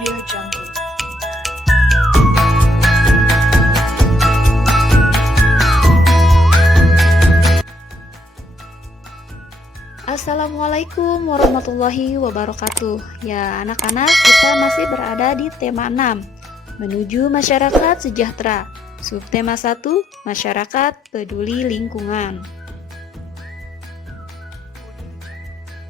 AudioJungle. Assalamualaikum warahmatullahi wabarakatuh. Ya anak-anak, kita masih berada di tema 6, menuju masyarakat sejahtera. Subtema 1, masyarakat peduli lingkungan.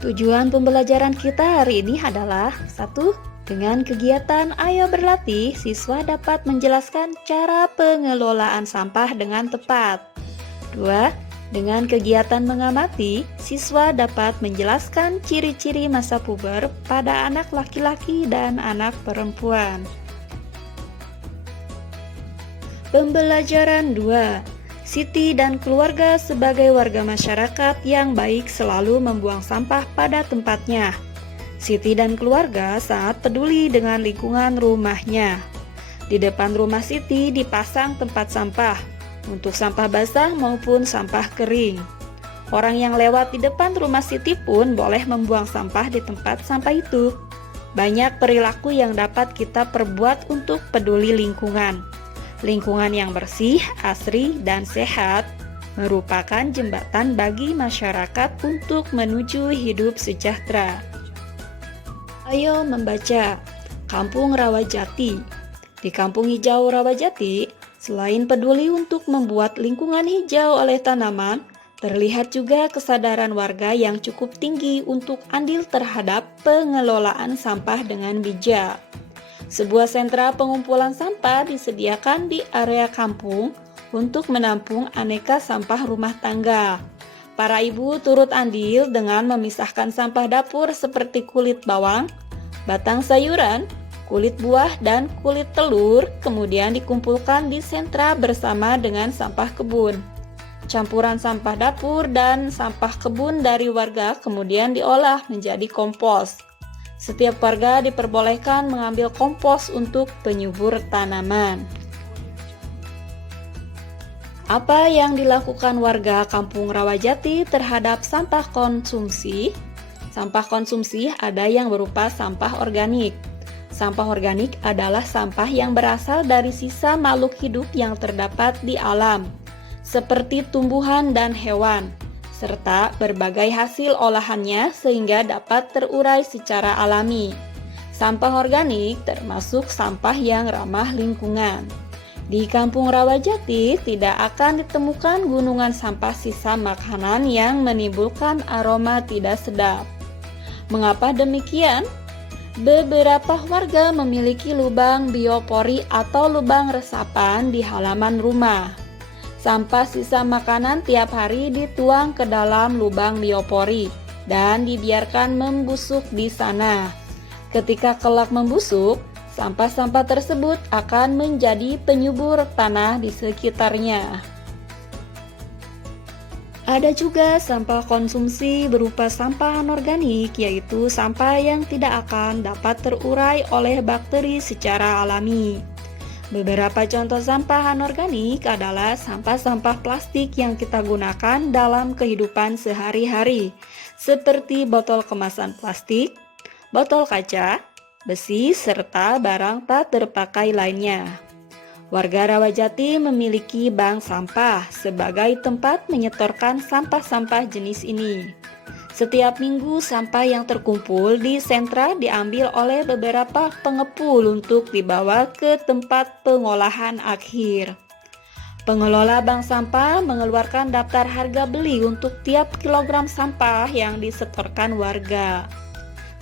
Tujuan pembelajaran kita hari ini adalah 1. Dengan kegiatan Ayo Berlatih, siswa dapat menjelaskan cara pengelolaan sampah dengan tepat. 2. Dengan kegiatan mengamati, siswa dapat menjelaskan ciri-ciri masa puber pada anak laki-laki dan anak perempuan. Pembelajaran 2. Siti dan keluarga sebagai warga masyarakat yang baik selalu membuang sampah pada tempatnya. Siti dan keluarga sangat peduli dengan lingkungan rumahnya. Di depan rumah Siti dipasang tempat sampah, untuk sampah basah maupun sampah kering. Orang yang lewat di depan rumah Siti pun boleh membuang sampah di tempat sampah itu. Banyak perilaku yang dapat kita perbuat untuk peduli lingkungan. Lingkungan yang bersih, asri, dan sehat merupakan jembatan bagi masyarakat untuk menuju hidup sejahtera. Ayo membaca Kampung Rawajati. Di Kampung Hijau Rawajati, selain peduli untuk membuat lingkungan hijau oleh tanaman, terlihat juga kesadaran warga yang cukup tinggi untuk andil terhadap pengelolaan sampah dengan bijak. Sebuah sentra pengumpulan sampah disediakan di area kampung untuk menampung aneka sampah rumah tangga. Para ibu turut andil dengan memisahkan sampah dapur seperti kulit bawang, batang sayuran, kulit buah, dan kulit telur, kemudian dikumpulkan di sentra bersama dengan sampah kebun. Campuran sampah dapur dan sampah kebun dari warga kemudian diolah menjadi kompos. Setiap warga diperbolehkan mengambil kompos untuk penyubur tanaman. Apa yang dilakukan warga Kampung Rawajati terhadap sampah konsumsi? Sampah konsumsi ada yang berupa sampah organik. Sampah organik adalah sampah yang berasal dari sisa makhluk hidup yang terdapat di alam, seperti tumbuhan dan hewan, serta berbagai hasil olahannya sehingga dapat terurai secara alami. Sampah organik termasuk sampah yang ramah lingkungan. Di Kampung Rawajati tidak akan ditemukan gunungan sampah sisa makanan yang menimbulkan aroma tidak sedap. Mengapa demikian? Beberapa warga memiliki lubang biopori atau lubang resapan di halaman rumah. Sampah sisa makanan tiap hari dituang ke dalam lubang biopori dan dibiarkan membusuk di sana. Ketika kelak membusuk, sampah-sampah tersebut akan menjadi penyubur tanah di sekitarnya. Ada juga sampah konsumsi berupa sampah anorganik, yaitu sampah yang tidak akan dapat terurai oleh bakteri secara alami. Beberapa contoh sampah anorganik adalah sampah-sampah plastik yang kita gunakan dalam kehidupan sehari-hari, seperti botol kemasan plastik, botol kaca, besi, serta barang tak terpakai lainnya. Warga Rawajati memiliki bank sampah sebagai tempat menyetorkan sampah-sampah jenis ini. Setiap minggu sampah yang terkumpul di sentra diambil oleh beberapa pengepul untuk dibawa ke tempat pengolahan akhir. Pengelola bank sampah mengeluarkan daftar harga beli untuk tiap kilogram sampah yang disetorkan warga.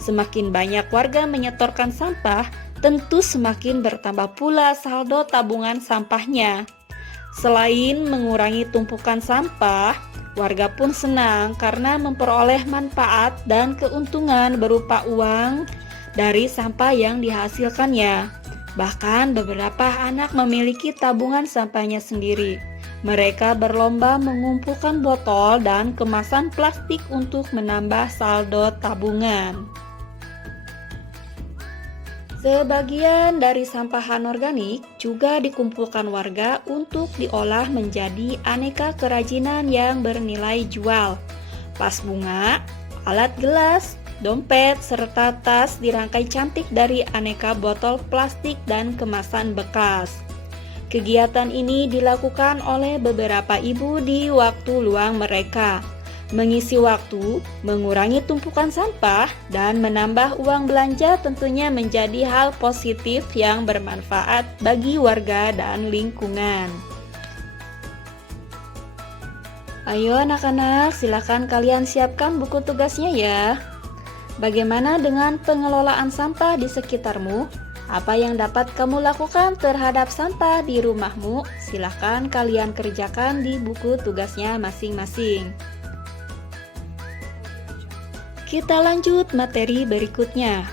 Semakin banyak warga menyetorkan sampah, tentu semakin bertambah pula saldo tabungan sampahnya. Selain mengurangi tumpukan sampah, warga pun senang karena memperoleh manfaat dan keuntungan berupa uang dari sampah yang dihasilkannya. Bahkan beberapa anak memiliki tabungan sampahnya sendiri. Mereka berlomba mengumpulkan botol dan kemasan plastik untuk menambah saldo tabungan. Sebagian dari sampah anorganik juga dikumpulkan warga untuk diolah menjadi aneka kerajinan yang bernilai jual. Vas bunga, alat gelas, dompet, serta tas dirangkai cantik dari aneka botol plastik dan kemasan bekas. Kegiatan ini dilakukan oleh beberapa ibu di waktu luang mereka, mengisi waktu, mengurangi tumpukan sampah, dan menambah uang belanja tentunya menjadi hal positif yang bermanfaat bagi warga dan lingkungan. Ayo anak-anak, silakan kalian siapkan buku tugasnya ya. Bagaimana dengan pengelolaan sampah di sekitarmu? Apa yang dapat kamu lakukan terhadap sampah di rumahmu? Silakan kalian kerjakan di buku tugasnya masing-masing. Kita lanjut materi berikutnya.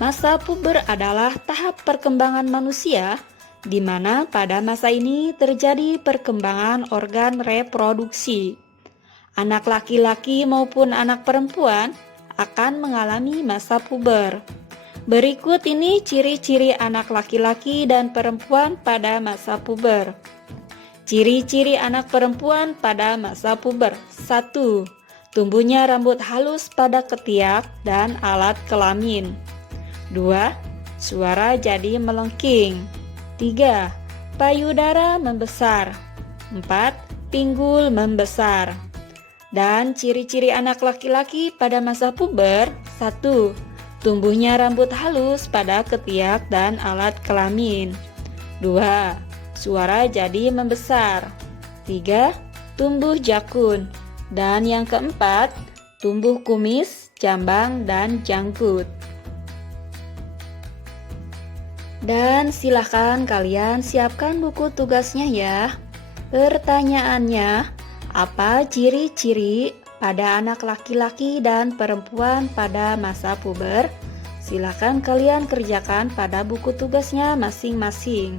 Masa puber adalah tahap perkembangan manusia, di mana pada masa ini terjadi perkembangan organ reproduksi. Anak laki-laki maupun anak perempuan akan mengalami masa puber. Berikut ini ciri-ciri anak laki-laki dan perempuan pada masa puber. Ciri-ciri anak perempuan pada masa puber. 1. Tumbuhnya rambut halus pada ketiak dan alat kelamin. 2. Suara jadi melengking. 3. Payudara membesar. 4. Pinggul membesar. Dan ciri-ciri anak laki-laki pada masa puber. 1. Tumbuhnya rambut halus pada ketiak dan alat kelamin. 2. Suara jadi membesar. 3. Tumbuh jakun. Dan yang keempat, tumbuh kumis, jambang, dan janggut. Dan silakan kalian siapkan buku tugasnya ya. Pertanyaannya, apa ciri-ciri pada anak laki-laki dan perempuan pada masa puber? Silakan kalian kerjakan pada buku tugasnya masing-masing.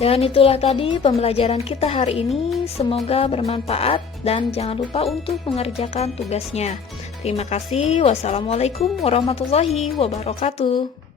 Dan itulah tadi pembelajaran kita hari ini. Semoga bermanfaat dan jangan lupa untuk mengerjakan tugasnya. Terima kasih. Wassalamualaikum warahmatullahi wabarakatuh.